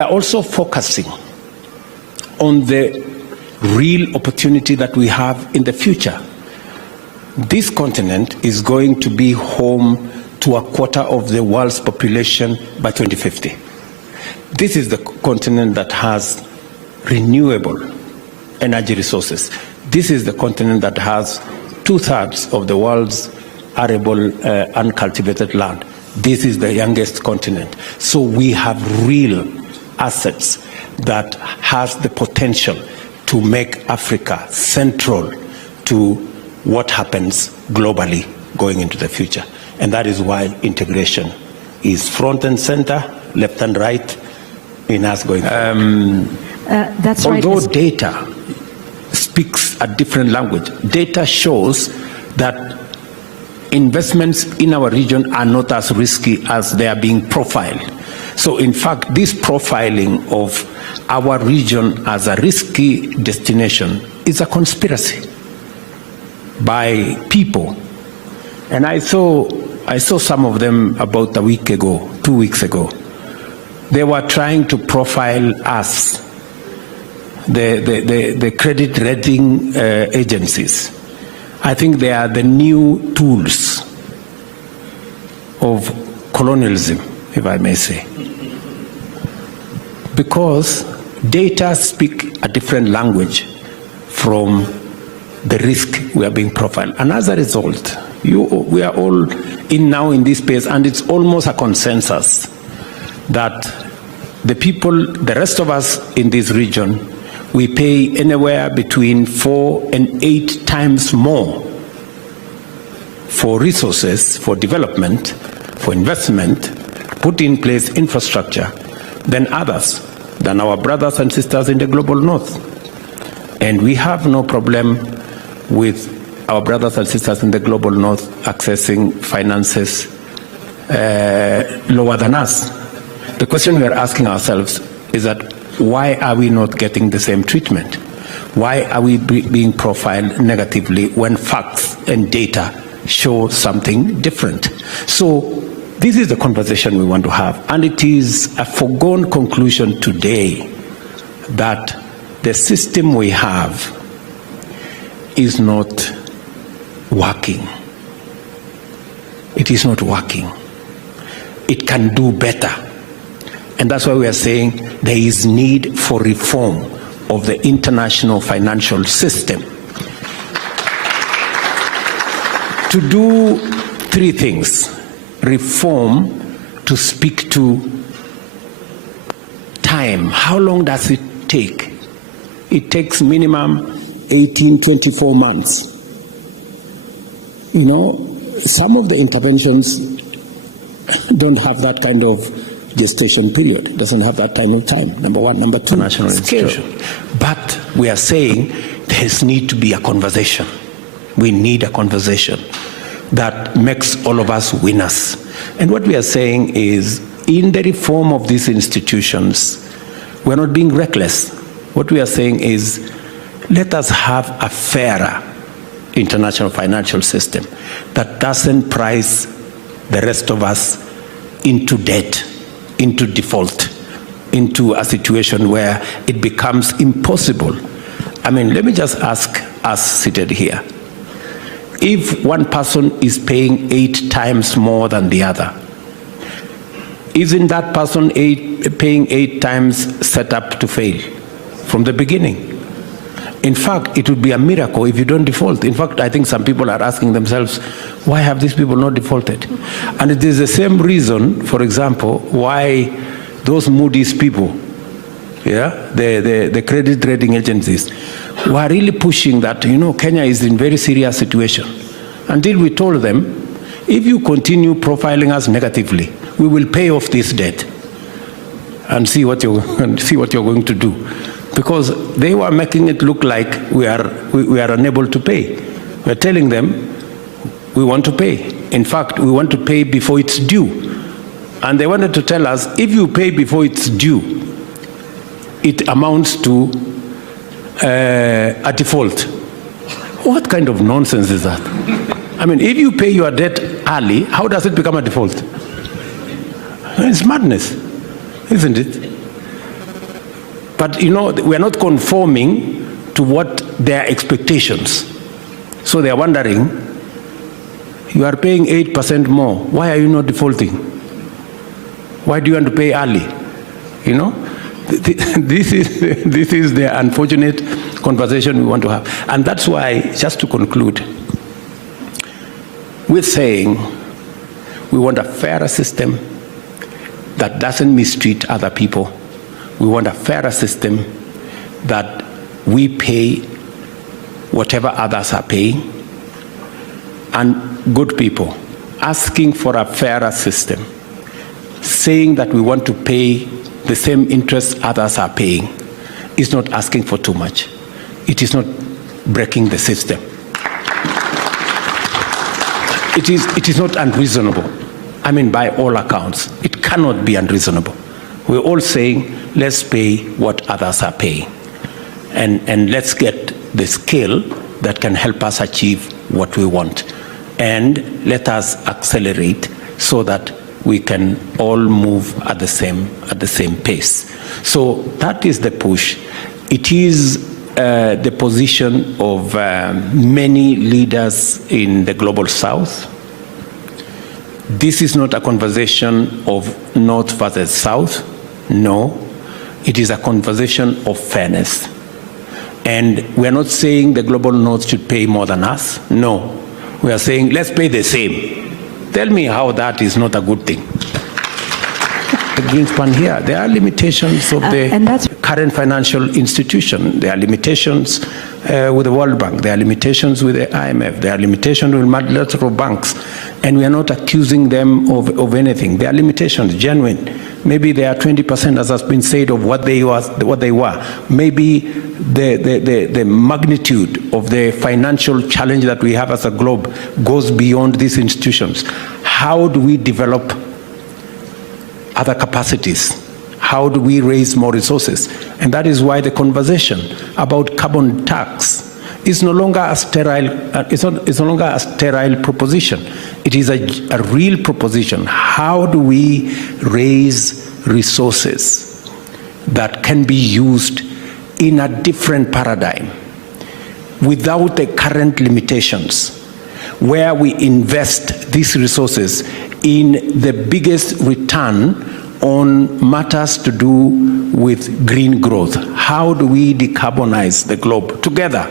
are also focusing on the real opportunity that we have in the future. This continent is going to be home to a quarter of the world's population by 2050. This is the continent that has renewable energy resources. This is the continent that has 2/3 of the world's arable uncultivated land. This is the youngest continent. So we have real assets that has the potential to make Africa central to what happens globally going into the future. And that is why integration is front and center, left and right, in us going forward. That's right. Although data speaks a different language, data shows that investments in our region are not as risky as they are being profiled. So in fact, this profiling of our region as a risky destination is a conspiracy by people. And I saw some of them about a week ago, 2 weeks ago. They were trying to profile us, the credit rating agencies. I think they are the new tools of colonialism, if I may say. Because data speak a different language from the risk we are being profiled. And as a result, we are all now in this space, and it's almost a consensus that the people, the rest of us in this region, we pay anywhere between 4 and 8 times more for resources, for development, for investment, put in place infrastructure than others, than our brothers and sisters in the global north. And we have no problem with our brothers and sisters in the global north accessing finances lower than us. The question we are asking ourselves is that why are we not getting the same treatment? Why are we being profiled negatively when facts and data show something different? So this is the conversation we want to have, and it is a foregone conclusion today that the system we have is not working. It is not working. It can do better. And that's why we are saying there is need for reform of the international financial system to do 3 things. Reform to speak to time. How long does it take? It takes minimum 18, 24 months. You know, some of the interventions don't have that kind of gestation period. It doesn't have that time. Number one. Number two, national institution. But we are saying there need to be a conversation. We need a conversation that makes all of us winners. And what we are saying is, in the reform of these institutions, we're not being reckless. What we are saying is, let us have a fairer international financial system that doesn't price the rest of us into debt, into default, into a situation where it becomes impossible. I mean, let me just ask us seated here. If one person is paying 8 times more than the other, isn't that person paying 8 times set up to fail from the beginning? In fact, it would be a miracle if you don't default. In fact, I think some people are asking themselves, why have these people not defaulted? And it is the same reason, for example, why those Moody's people, the credit rating agencies, were really pushing that, you know, Kenya is in very serious situation. Until we told them, if you continue profiling us negatively, we will pay off this debt and see what you're going to do. Because they were making it look like we are unable to pay. We're telling them we want to pay. In fact, we want to pay before it's due. And they wanted to tell us, if you pay before it's due, it amounts to a default. What kind of nonsense is that? I mean, if you pay your debt early, how does it become a default? It's madness, isn't it? But we're not conforming to what their expectations. So they're wondering, you are paying 8% more. Why are you not defaulting? Why do you want to pay early? This is the unfortunate conversation we want to have. And that's why, just to conclude, we're saying we want a fairer system that doesn't mistreat other people. We want a fairer system that we pay whatever others are paying. And good people, asking for a fairer system, saying that we want to pay the same interest others are paying, is not asking for too much. It is not breaking the system. It is not unreasonable. I mean, by all accounts, it cannot be unreasonable. We're all saying, let's pay what others are paying. And let's get the scale that can help us achieve what we want. And let us accelerate so that we can all move at the same pace. So that is the push. It is the position of many leaders in the global south. This is not a conversation of North versus South. No, it is a conversation of fairness. And we're not saying the global North should pay more than us. No, we are saying let's pay the same. Tell me how that is not a good thing. The Greenspan here, there are limitations of the current financial institution. There are limitations with the World Bank. There are limitations with the IMF. There are limitations with multilateral banks. And we are not accusing them of anything. There are limitations, genuine. Maybe they are 20%, as has been said, of what they were. Maybe the magnitude of the financial challenge that we have as a globe goes beyond these institutions. How do we develop other capacities? How do we raise more resources? And that is why the conversation about carbon tax is no longer a sterile. It's no longer a sterile proposition. It is a real proposition. How do we raise resources that can be used in a different paradigm without the current limitations, where we invest these resources in the biggest return on matters to do with green growth? How do we decarbonize the globe together?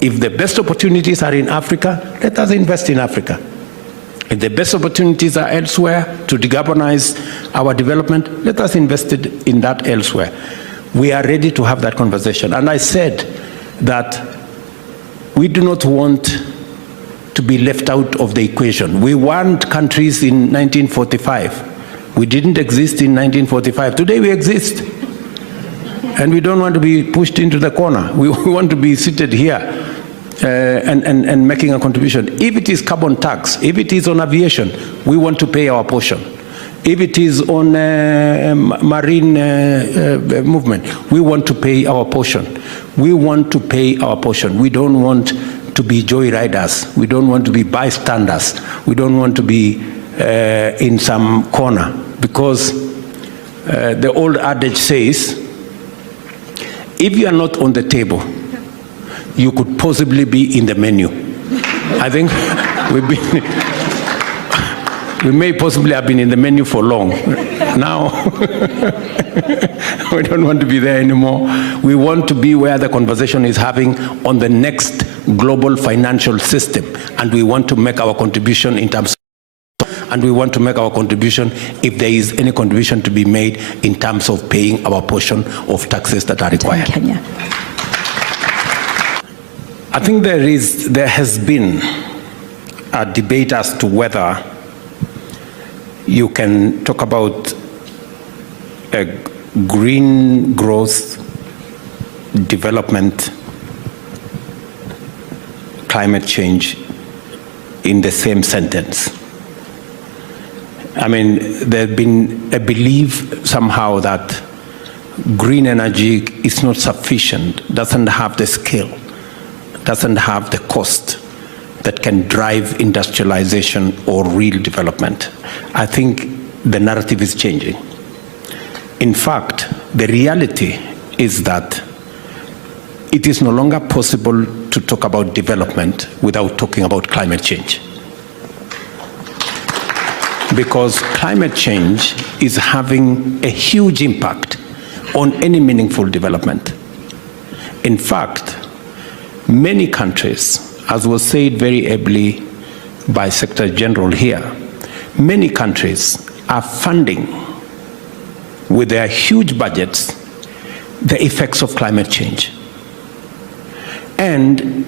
If the best opportunities are in Africa, let us invest in Africa. If the best opportunities are elsewhere to decarbonize our development, let us invest in that elsewhere. We are ready to have that conversation. And I said that we do not want to be left out of the equation. We want countries in 1945. We didn't exist in 1945. Today we exist. And we don't want to be pushed into the corner. We want to be seated here and making a contribution. If it is carbon tax, if it is on aviation, we want to pay our portion. If it is on marine movement, we want to pay our portion. We want to pay our portion. We don't want to be joyriders. We don't want to be bystanders. We don't want to be in some corner, because the old adage says, if you are not on the table, you could possibly be in the menu. I think we may possibly have been in the menu for long. Now, we don't want to be there anymore. We want to be where the conversation is having on the next global financial system. And we want to make our contribution in terms of, and we want to make our contribution if there is any contribution to be made in terms of paying our portion of taxes that are required. Kenya. I think there has been a debate as to whether you can talk about a green growth, development, climate change in the same sentence. I mean, there's been a belief somehow that green energy is not sufficient, doesn't have the scale, doesn't have the cost that can drive industrialization or real development. I think the narrative is changing. In fact, the reality is that it is no longer possible to talk about development without talking about climate change. Because climate change is having a huge impact on any meaningful development. In fact, many countries, as was said very ably by Secretary General here, many countries are funding with their huge budgets the effects of climate change. And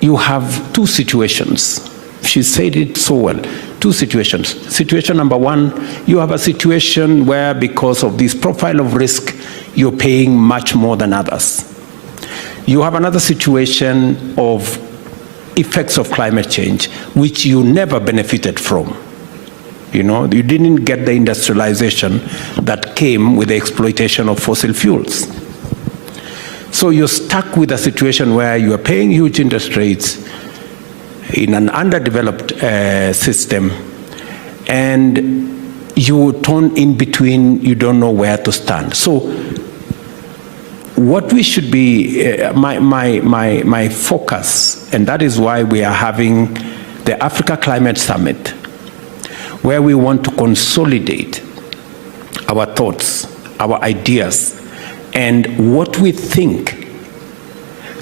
you have two situations. She said it so well. Two situations. Situation number one, you have a situation where because of this profile of risk, you're paying much more than others. You have another situation of effects of climate change, which you never benefited from. You know, you didn't get the industrialization that came with the exploitation of fossil fuels. So you're stuck with a situation where you are paying huge interest rates in an underdeveloped system, and you turn in between, you don't know where to stand. So what we should be, my focus, and that is why we are having the Africa Climate Summit, where we want to consolidate our thoughts, our ideas, and what we think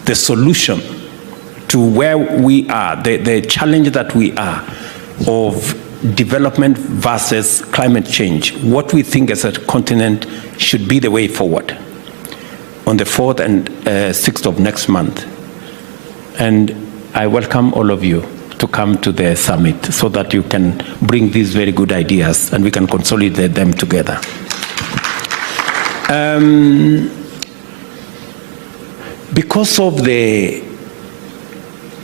the solution to where we are, the challenge that we are of development versus climate change, what we think as a continent should be the way forward on the 4th and 6th of next month. And I welcome all of you to come to the summit so that you can bring these very good ideas and we can consolidate them together. Because of the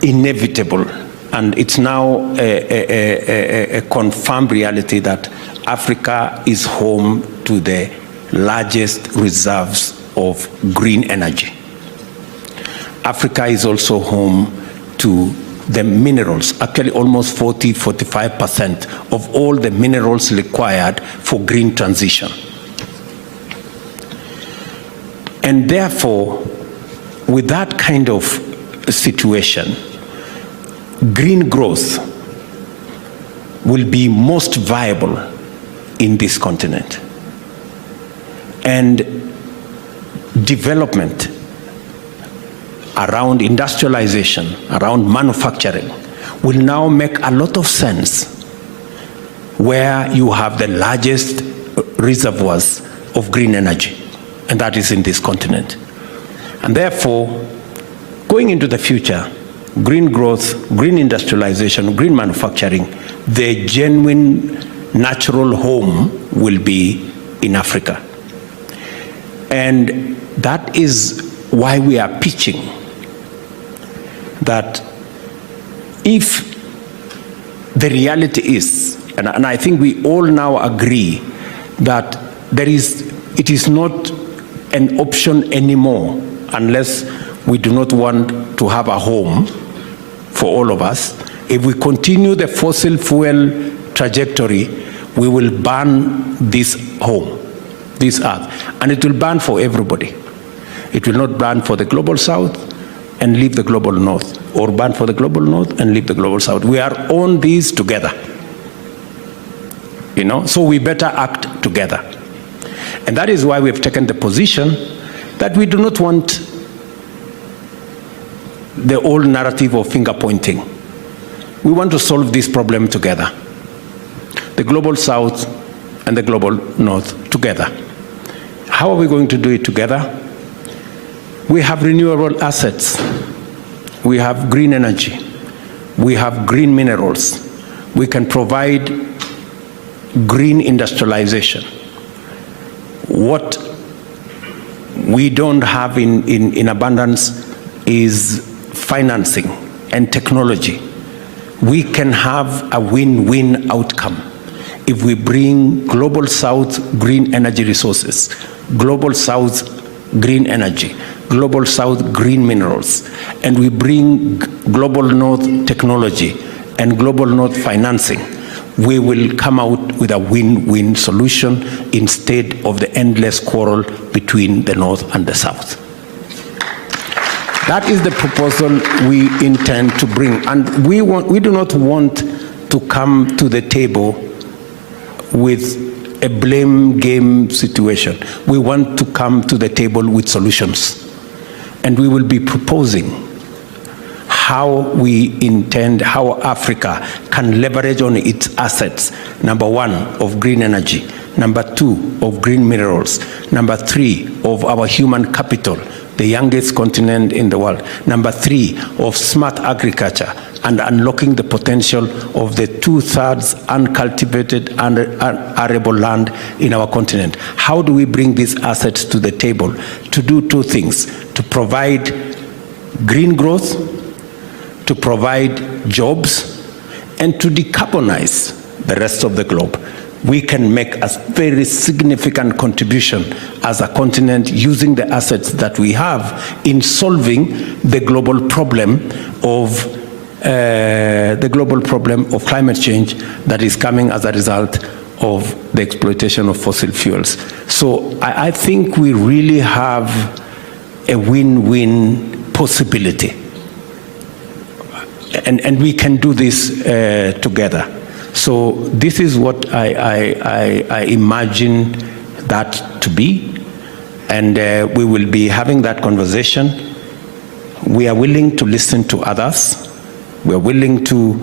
inevitable, and it's now a confirmed reality that Africa is home to the largest reserves of green energy. Africa is also home to the minerals, actually almost 40–45% of all the minerals required for green transition. And therefore, with that kind of situation, green growth will be most viable in this continent. And development around industrialization, around manufacturing, will now make a lot of sense where you have the largest reservoirs of green energy, and that is in this continent. And therefore, going into the future, green growth, green industrialization, green manufacturing, the genuine natural home will be in Africa. And that is why we are pitching that if the reality is, and I think we all now agree that it is not an option anymore unless we do not want to have a home for all of us. If we continue the fossil fuel trajectory, we will burn this home, this earth, and it will burn for everybody. It will not burn for the global south and leave the global north, or burn for the global north and leave the global south. We are on these together, you know, so we better act together. And that is why we've taken the position that we do not want the old narrative of finger pointing. We want to solve this problem together. The global south and the global north together. How are we going to do it together? We have renewable assets. We have green energy. We have green minerals. We can provide green industrialization. What we don't have in abundance is financing and technology. We can have a win-win outcome if we bring global south green energy resources, global south green energy, global south green minerals, and we bring global north technology and global north financing. we will come out with a win-win solution instead of the endless quarrel between the North and the South. That is the proposal we intend to bring, and we do not want to come to the table with a blame game situation. We want to come to the table with solutions, and we will be proposing how we intend, how Africa can leverage on its assets, number one, of green energy, number two, of green minerals, number three, of our human capital, the youngest continent in the world, number three, of smart agriculture, and unlocking the potential of the 2/3 uncultivated and arable land in our continent. How do we bring these assets to the table? To do two things: to provide green growth, to provide jobs, and to decarbonize the rest of the globe. We can make a very significant contribution as a continent using the assets that we have in solving the global problem of climate change that is coming as a result of the exploitation of fossil fuels. So I think we really have a win-win possibility. And we can do this together. So this is what I imagine that to be, and we will be having that conversation. We are willing to listen to others. We are willing to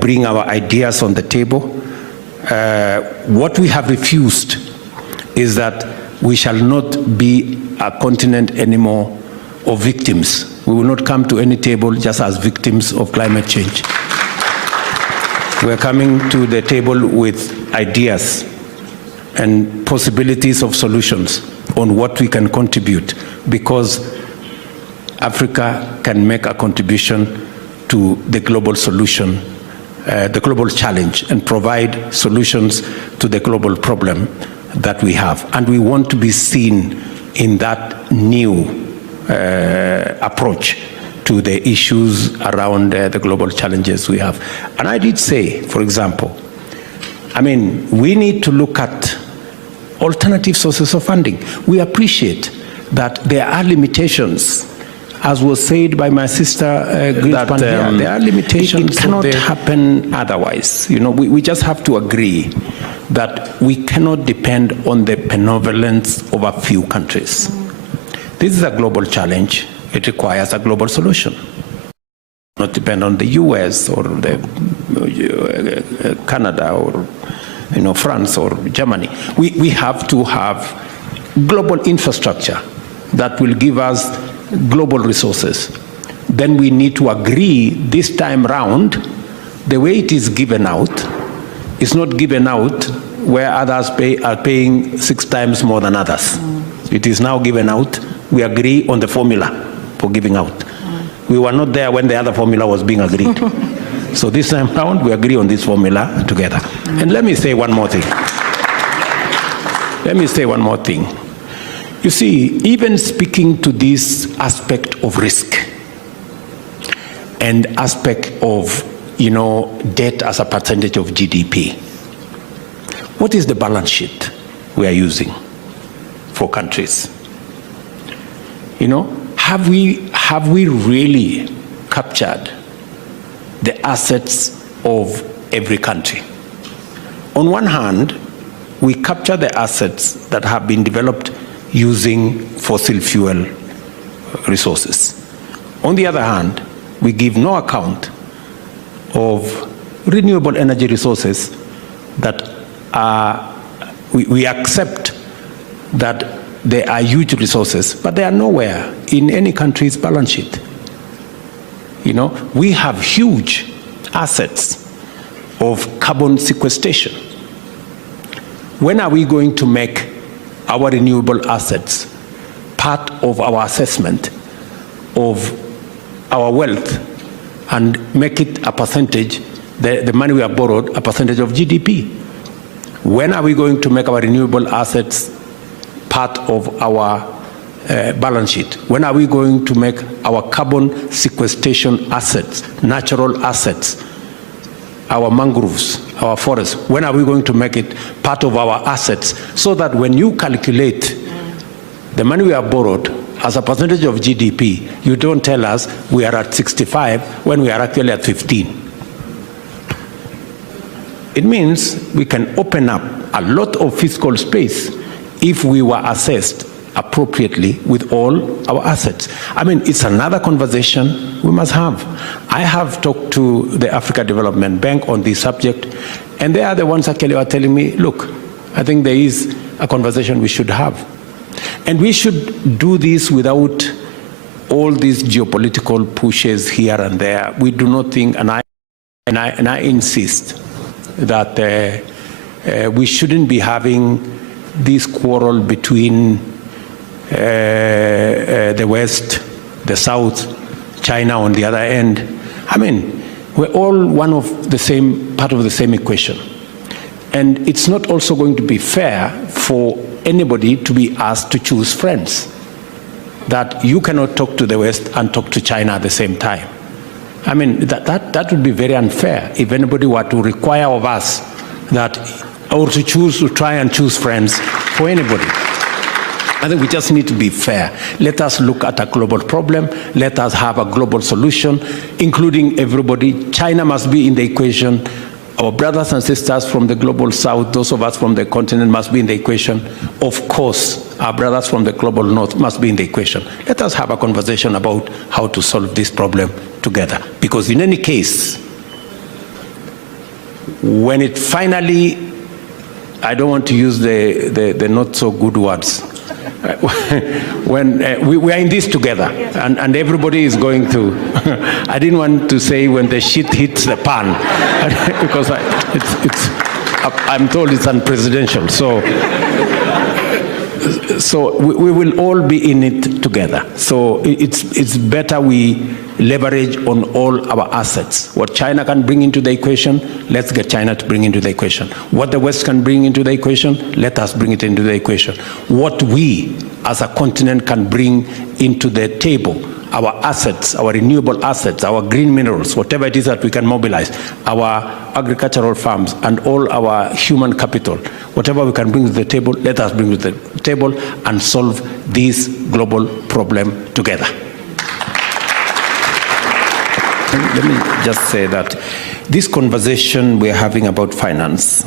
bring our ideas on the table. What we have refused is that we shall not be a continent anymore of victims. We will not come to any table just as victims of climate change. We're coming to the table with ideas and possibilities of solutions on what we can contribute, because Africa can make a contribution to the global solution, the global challenge, and provide solutions to the global problem that we have. And we want to be seen in that new approach to the issues around the global challenges we have. And I did say, for example, I mean, we need to look at alternative sources of funding. We appreciate that there are limitations, as was said by my sister, there are limitations. It cannot happen otherwise. You know, we just have to agree that we cannot depend on the benevolence of a few countries. This is a global challenge. It requires a global solution. Not depend on the US or the Canada or France or Germany. We have to have global infrastructure that will give us global resources. Then we need to agree this time round, the way it is given out, is not given out where others are paying 6 times more than others. It is now given out. We agree on the formula for giving out. We were not there when the other formula was being agreed. So this time round, we agree on this formula together. And let me say one more thing. You see, even speaking to this aspect of risk and aspect of, debt as a percentage of GDP, what is the balance sheet we are using for countries? Have we really captured the assets of every country? On one hand, we capture the assets that have been developed using fossil fuel resources. On the other hand, we give no account of renewable energy resources that we accept that they are huge resources, but they are nowhere in any country's balance sheet. We have huge assets of carbon sequestration. When are we going to make our renewable assets part of our assessment of our wealth and make it a percentage, the money we have borrowed, a percentage of GDP? When are we going to make our renewable assets part of our balance sheet? When are we going to make our carbon sequestration assets, natural assets, our mangroves, our forests? When are we going to make it part of our assets so that when you calculate the money we have borrowed as a percentage of GDP, you don't tell us we are at 65 when we are actually at 15. It means we can open up a lot of fiscal space if we were assessed appropriately with all our assets. I mean, it's another conversation we must have. I have talked to the Africa Development Bank on this subject, and they are the ones actually who are telling me, look, I think there is a conversation we should have. And we should do this without all these geopolitical pushes here and there. We do not think, and I insist that we shouldn't be having this quarrel between the West, the South, China on the other end. I mean, we're all one of the same, part of the same equation. And it's not also going to be fair for anybody to be asked to choose friends. That you cannot talk to the West and talk to China at the same time. I mean, that would be very unfair if anybody were to require of us that, or to try and choose friends for anybody. I think we just need to be fair. Let us look at a global problem. Let us have a global solution, including everybody. China must be in the equation. Our brothers and sisters from the global south, those of us from the continent must be in the equation. Of course, our brothers from the global north must be in the equation. Let us have a conversation about how to solve this problem together. Because in any case, when it finally, I don't want to use the not so good words, when we are in this together, and everybody is going to, I didn't want to say when the shit hits the pan, because I'm told it's unpresidential. So we will all be in it together. So it's better we leverage on all our assets. What China can bring into the equation, let's get China to bring into the equation. What the West can bring into the equation, let us bring it into the equation. What we as a continent can bring into the table, our assets, our renewable assets, our green minerals, whatever it is that we can mobilize, our agricultural farms and all our human capital, whatever we can bring to the table, let us bring to the table and solve this global problem together. Let me just say that this conversation we're having about finance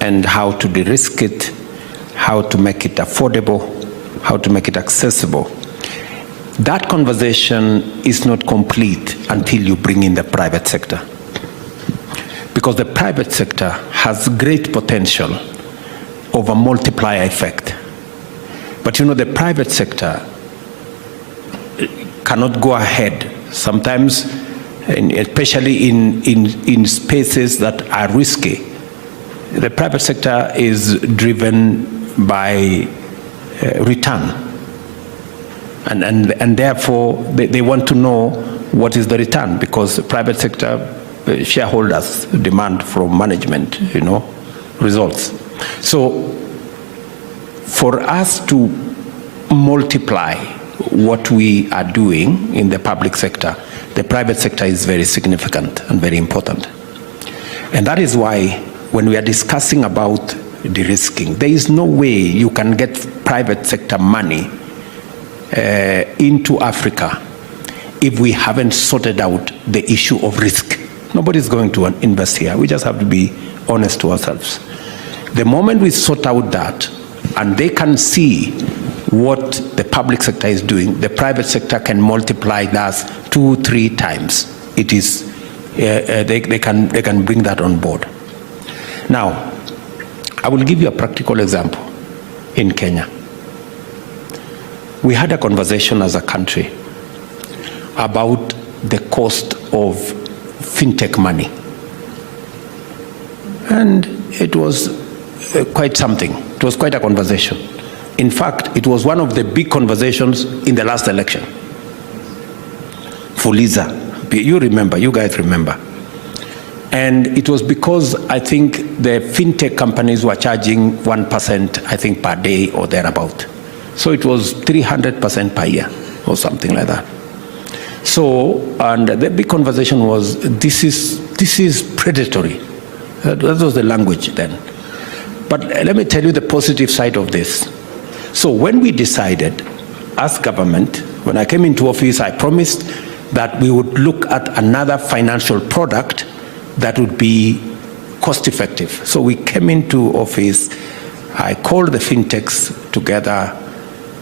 and how to de-risk it, how to make it affordable, how to make it accessible, that conversation is not complete until you bring in the private sector. Because the private sector has great potential of a multiplier effect. But you know, the private sector cannot go ahead sometimes, especially in spaces that are risky. The private sector is driven by return. And therefore, they want to know what is the return, because the private sector shareholders demand from management, results. So for us to multiply what we are doing in the public sector, the private sector is very significant and very important. And that is why when we are discussing about de-risking, there is no way you can get private sector money into Africa if we haven't sorted out the issue of risk. Nobody's going to invest here. We just have to be honest to ourselves. The moment we sort out that, and they can see what the public sector is doing, the private sector can multiply that 2-3 times. It is, they can bring that on board. Now, I will give you a practical example in Kenya. We had a conversation as a country about the cost of fintech money. And it was quite something. It was quite a conversation. In fact, it was one of the big conversations in the last election. Fuliza. You remember, you guys remember. And it was because I think the fintech companies were charging 1%, I think, per day or thereabout. So it was 300% per year or something like that. So, and the big conversation was, this is predatory. That was the language then. But let me tell you the positive side of this. So when we decided, as government, when I came into office, I promised that we would look at another financial product that would be cost effective. So we came into office, I called the fintechs together.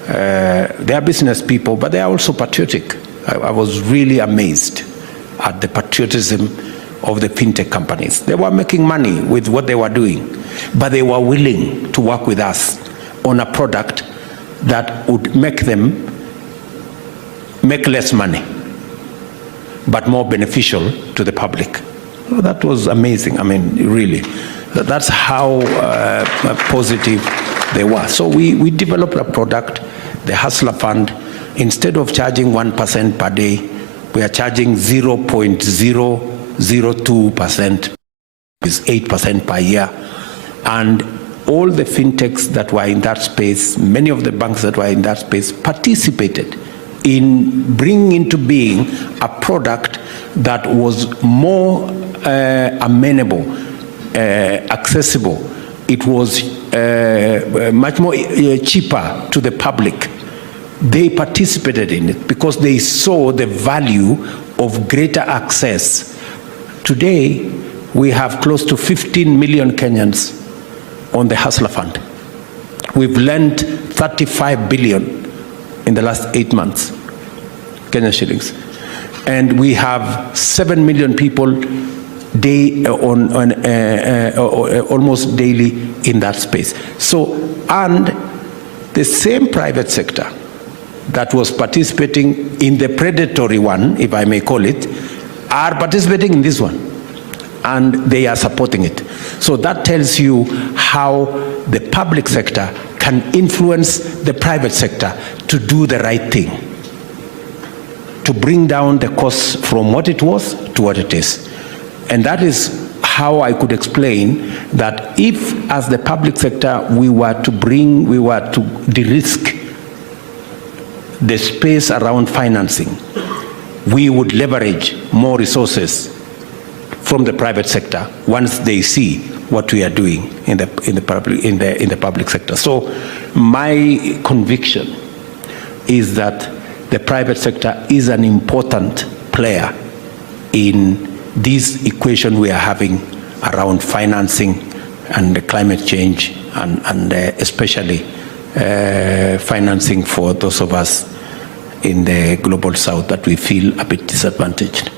They are business people, but they are also patriotic. I was really amazed at the patriotism of the fintech companies. They were making money with what they were doing, but they were willing to work with us on a product that would make them make less money, but more beneficial to the public. So that was amazing. I mean, really, that's how positive they were. So we developed a product, the Hustler Fund. Instead of charging 1% per day, we are charging 0.002%, is 8% per year. And all the fintechs that were in that space, many of the banks that were in that space, participated in bringing into being a product that was more amenable, accessible. It was much more cheaper to the public. They participated in it because they saw the value of greater access. Today, we have close to 15 million Kenyans on the Hustler Fund. We've lent 35 billion in the last 8 months, Kenyan shillings. And we have 7 million people almost daily in that space. So, and the same private sector that was participating in the predatory one, if I may call it, are participating in this one. And they are supporting it. So that tells you how the public sector can influence the private sector to do the right thing, to bring down the costs from what it was to what it is. And that is how I could explain that if, as the public sector, we were to de-risk the space around financing, we would leverage more resources from the private sector once they see what we are doing in the public sector. So my conviction is that the private sector is an important player in this equation we are having around financing and climate change, and especially financing for those of us in the global south that we feel a bit disadvantaged.